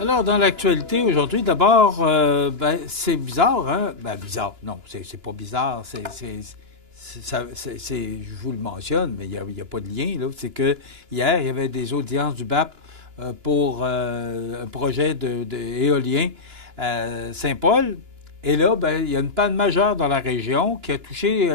Alors, dans l'actualité aujourd'hui, d'abord, c'est bizarre, hein? Ben, bizarre, non, c'est pas bizarre, je vous le mentionne, mais il y a pas de lien, là. C'est que hier, il y avait des audiences du BAP pour un projet éolien à Saint-Paul. Et là, ben, il y a une panne majeure dans la région qui a touché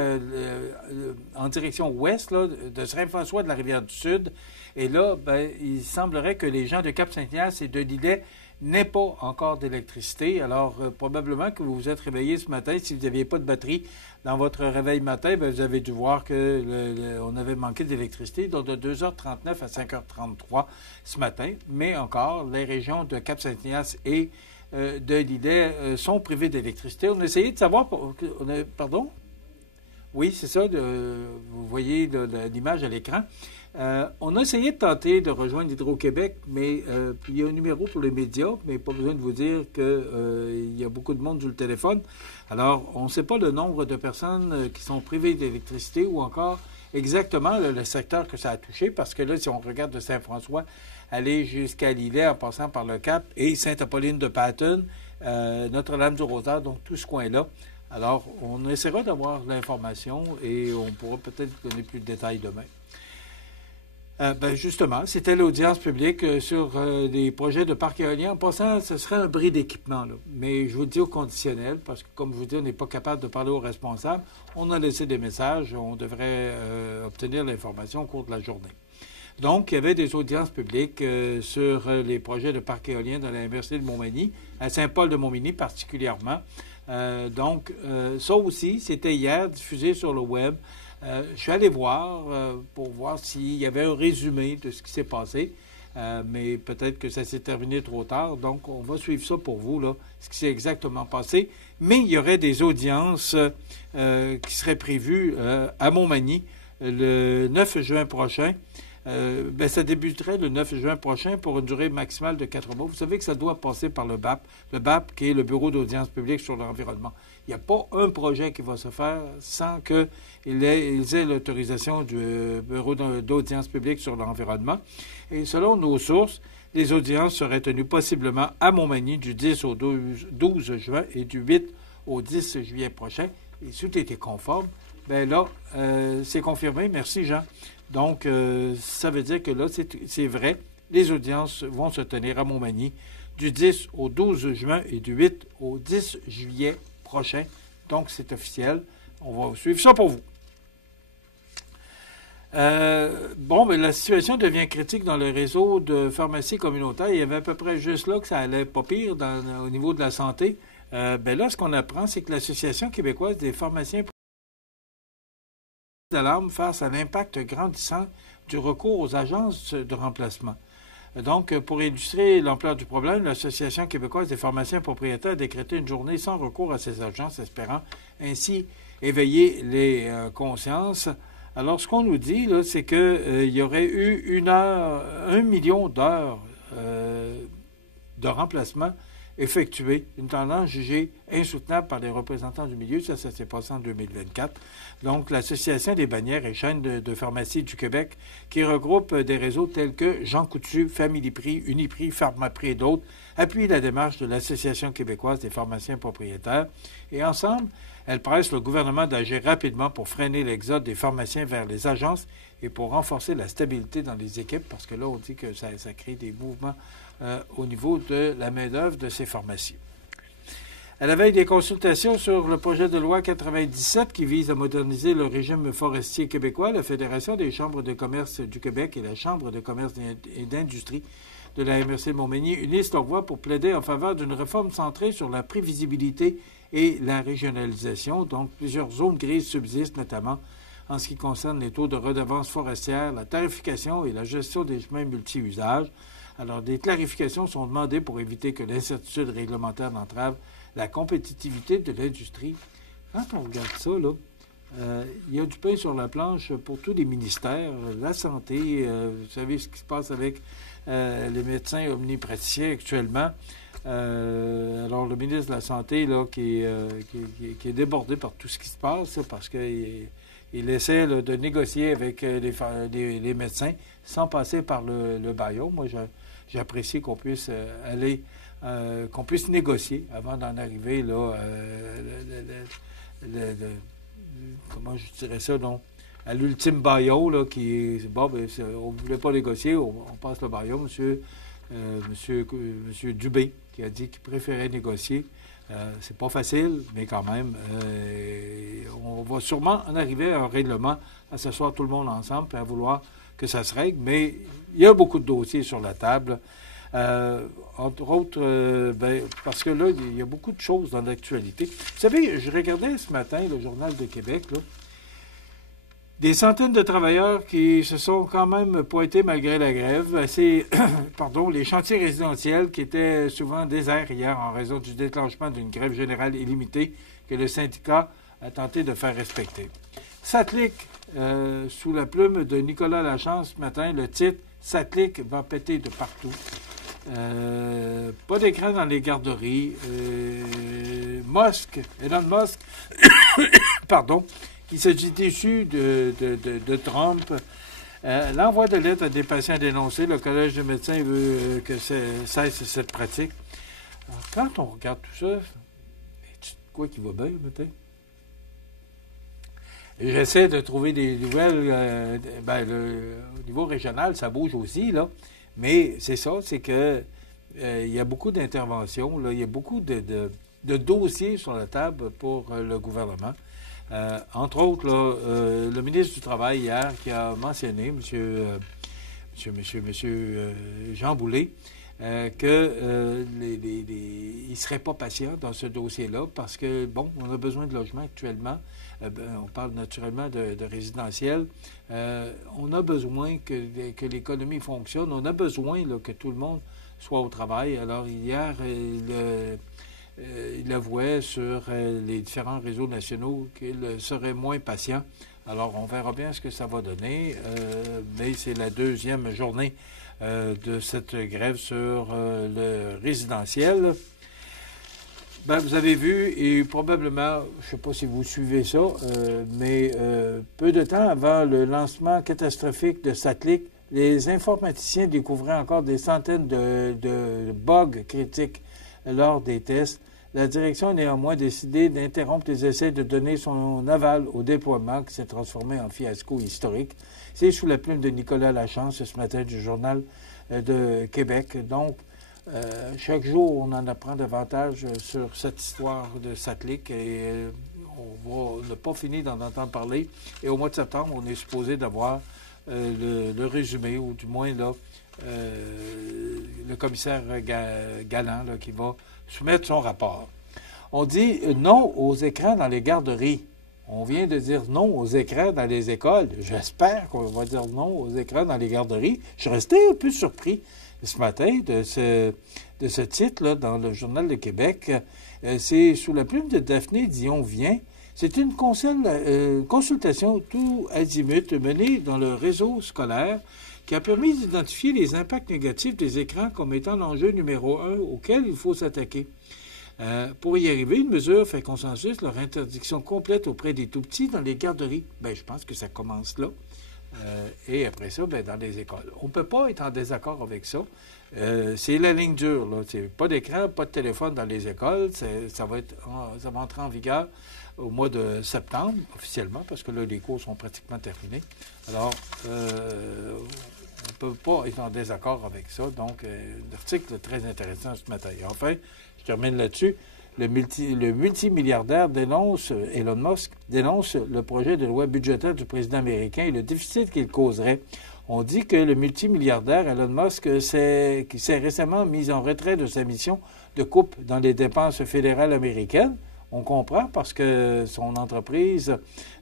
en direction ouest, là, de Saint-François de la Rivière-du-Sud. Et là, ben, il semblerait que les gens de Cap-Saint-Ignace et de Lillet n'aient pas encore d'électricité. Alors, probablement que vous vous êtes réveillé ce matin. Si vous n'aviez pas de batterie dans votre réveil matin, ben, vous avez dû voir que on avait manqué d'électricité donc de 2h39 à 5h33 ce matin. Mais encore, les régions de Cap-Saint-Ignace et de Lillet sont privées d'électricité. On a essayé de savoir... Pardon? Oui, c'est ça. Vous voyez l'image à l'écran. On a essayé de tenter de rejoindre Hydro-Québec, mais puis il y a un numéro pour les médias, mais pas besoin de vous dire qu'il y a beaucoup de monde sur le téléphone. Alors, on ne sait pas le nombre de personnes qui sont privées d'électricité ou encore exactement le secteur que ça a touché, parce que là, si on regarde de Saint-François, aller jusqu'à Lillet en passant par le Cap et Sainte-Apolline-de-Patten, Notre-Dame-du-Rosaire, donc tout ce coin-là. Alors, on essaiera d'avoir l'information et on pourra peut-être donner plus de détails demain. Justement, c'était l'audience publique sur les projets de parc éolien. En passant, ce serait un bris d'équipement, là. Mais je vous le dis au conditionnel, parce que, comme je vous dis, on n'est pas capable de parler aux responsables. On a laissé des messages. On devrait obtenir l'information au cours de la journée. Donc, il y avait des audiences publiques sur les projets de parc éolien dans la MRC de Montmagny, à Saint-Paul-de-Montmagny particulièrement. Ça aussi, c'était hier, diffusé sur le web. Je suis allé voir pour voir s'il y avait un résumé de ce qui s'est passé, mais peut-être que ça s'est terminé trop tard. Donc, on va suivre ça pour vous, là, ce qui s'est exactement passé. Mais il y aurait des audiences qui seraient prévues à Montmagny le 9 juin prochain. Ça débuterait le 9 juin prochain pour une durée maximale de 4 mois. Vous savez que ça doit passer par le BAP qui est le Bureau d'audience publique sur l'environnement. Il n'y a pas un projet qui va se faire sans qu'ils aient l'autorisation du Bureau d'audience publique sur l'environnement. Et selon nos sources, les audiences seraient tenues possiblement à Montmagny du 10 au 12 juin et du 8 au 10 juillet prochain. Et si tout était conforme, bien là, c'est confirmé. Merci, Jean. Donc, ça veut dire que là, c'est vrai, les audiences vont se tenir à Montmagny du 10 au 12 juin et du 8 au 10 juillet prochain. Donc, c'est officiel. On va suivre ça pour vous. La situation devient critique dans le réseau de pharmacies communautaires. Il y avait à peu près juste là que ça allait pas pire au niveau de la santé. Là, ce qu'on apprend, c'est que l'Association québécoise des pharmaciens d'alarme face à l'impact grandissant du recours aux agences de remplacement. Donc, pour illustrer l'ampleur du problème, l'Association québécoise des pharmaciens propriétaires a décrété une journée sans recours à ces agences, espérant ainsi éveiller les consciences. Alors, ce qu'on nous dit, là, c'est qu'il y aurait eu 1 million d'heures de remplacement effectuées, une tendance jugée insoutenable par les représentants du milieu. Ça s'est passé en 2024. Donc, l'Association des bannières et chaînes de pharmacie du Québec, qui regroupe des réseaux tels que Jean Coutu, Family Prix, Uniprix, Pharmaprix et d'autres, appuie la démarche de l'Association québécoise des pharmaciens propriétaires. Et ensemble, elle presse le gouvernement d'agir rapidement pour freiner l'exode des pharmaciens vers les agences et pour renforcer la stabilité dans les équipes, parce que là, on dit que ça crée des mouvements au niveau de la main-d'œuvre de ces pharmacies. À la veille des consultations sur le projet de loi 97 qui vise à moderniser le régime forestier québécois, la Fédération des chambres de commerce du Québec et la Chambre de commerce et d'industrie de la MRC Montmagny unissent leur voix pour plaider en faveur d'une réforme centrée sur la prévisibilité et la régionalisation. Donc, plusieurs zones grises subsistent, notamment en ce qui concerne les taux de redevance forestière, la tarification et la gestion des chemins multi-usages. Alors, des clarifications sont demandées pour éviter que l'incertitude réglementaire n'entrave la compétitivité de l'industrie. Quand on regarde ça, là, il y a du pain sur la planche pour tous les ministères. La santé, vous savez ce qui se passe avec les médecins omnipraticiens actuellement. Alors, le ministre de la Santé, là, qui est débordé par tout ce qui se passe, parce qu'il essaie de négocier avec les médecins sans passer par le baillon. Moi, j'apprécie qu'on puisse qu'on puisse négocier avant d'en arriver là, comment je dirais ça, non? À l'ultime baillot, là, qui est, bon, ben, on ne voulait pas négocier, on passe le baillot, monsieur Dubé, qui a dit qu'il préférait négocier. C'est pas facile, mais quand même, on va sûrement en arriver à un règlement, à s'asseoir tout le monde ensemble et à vouloir que ça se règle, mais il y a beaucoup de dossiers sur la table. Entre autres, parce que là, il y a beaucoup de choses dans l'actualité. Vous savez, je regardais ce matin le Journal de Québec, là, des centaines de travailleurs qui se sont quand même pointés malgré la grève. C'est, les chantiers résidentiels qui étaient souvent déserts hier en raison du déclenchement d'une grève générale illimitée que le syndicat a tenté de faire respecter. Satlic, sous la plume de Nicolas Lachance ce matin, le titre « Satlic va péter de partout ». Pas d'écran dans les garderies. Elon Musk, qui s'agit déçu de Trump. L'envoi de lettres à des patients dénoncés. Le Collège de médecins veut que cesse cette pratique. Alors, quand on regarde tout ça, tu sais quoi qui va bien le matin? J'essaie de trouver des nouvelles. Au niveau régional, ça bouge aussi, là. Mais c'est ça, c'est que il y a beaucoup d'interventions, là, il y a beaucoup de dossiers sur la table pour le gouvernement. Entre autres, là, le ministre du Travail hier qui a mentionné, M. Jean Boulet, qu'il ne serait pas patient dans ce dossier-là parce que, bon, on a besoin de logements actuellement. On parle naturellement de résidentiel. On a besoin que l'économie fonctionne. On a besoin là, que tout le monde soit au travail. Alors, hier, il avouait sur les différents réseaux nationaux qu'il serait moins patient. Alors, on verra bien ce que ça va donner. Mais c'est la deuxième journée de cette grève sur le résidentiel. Ben, vous avez vu, et probablement, je ne sais pas si vous suivez ça, mais peu de temps avant le lancement catastrophique de Satlic, les informaticiens découvraient encore des centaines de bugs critiques lors des tests. La direction a néanmoins décidé d'interrompre les essais de donner son aval au déploiement qui s'est transformé en fiasco historique. C'est sous la plume de Nicolas Lachance ce matin du Journal de Québec. Donc, chaque jour, on en apprend davantage sur cette histoire de Satlic et on n'a pas fini d'en entendre parler. Et au mois de septembre, on est supposé d'avoir le résumé, ou du moins là, le commissaire Galland là, qui va soumettre son rapport. On dit non aux écrans dans les garderies. On vient de dire non aux écrans dans les écoles. J'espère qu'on va dire non aux écrans dans les garderies. Je suis resté un peu surpris ce matin de ce titre-là dans le Journal de Québec. C'est sous la plume de Daphné Dion-Vien. C'est une consultation tout azimut menée dans le réseau scolaire qui a permis d'identifier les impacts négatifs des écrans comme étant l'enjeu numéro 1 auquel il faut s'attaquer. Pour y arriver, une mesure fait consensus, leur interdiction complète auprès des tout-petits dans les garderies. Bien, je pense que ça commence là. Et après ça, bien, dans les écoles. On ne peut pas être en désaccord avec ça. C'est la ligne dure, là. C'est pas d'écran, pas de téléphone dans les écoles. Ça va entrer en vigueur au mois de septembre, officiellement, parce que là, les cours sont pratiquement terminés. Alors, on ne peut pas être en désaccord avec ça. Donc, un article très intéressant ce matin. Et enfin, je termine là-dessus. Le multimilliardaire Elon Musk dénonce le projet de loi budgétaire du président américain et le déficit qu'il causerait. On dit que le multimilliardaire Elon Musk qui s'est récemment mis en retrait de sa mission de coupe dans les dépenses fédérales américaines. On comprend parce que son entreprise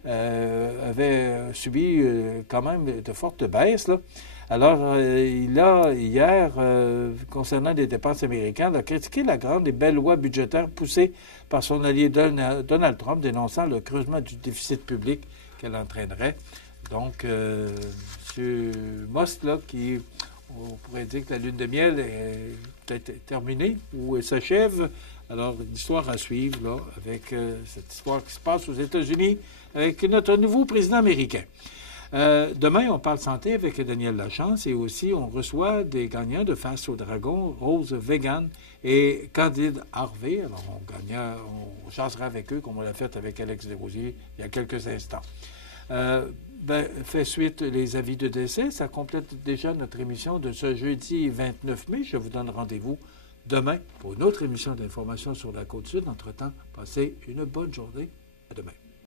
avait subi quand même de fortes baisses, là. Alors, il a, hier, concernant les dépenses américaines, a critiqué la grande et belle loi budgétaire poussée par son allié Donald Trump, dénonçant le creusement du déficit public qu'elle entraînerait. Donc, M. Musk, là, on pourrait dire que la lune de miel est peut-être terminée ou elle s'achève. Alors, une histoire à suivre, là, avec cette histoire qui se passe aux États-Unis avec notre nouveau président américain. Demain, on parle santé avec Daniel Lachance et aussi on reçoit des gagnants de Face au Dragon, Rose Vegan et Candide Harvey. Alors, on chassera avec eux comme on l'a fait avec Alex Desrosiers il y a quelques instants. Fait suite les avis de décès. Ça complète déjà notre émission de ce jeudi 29 mai. Je vous donne rendez-vous demain pour une autre émission d'information sur la Côte-Sud. Entre-temps, passez une bonne journée. À demain.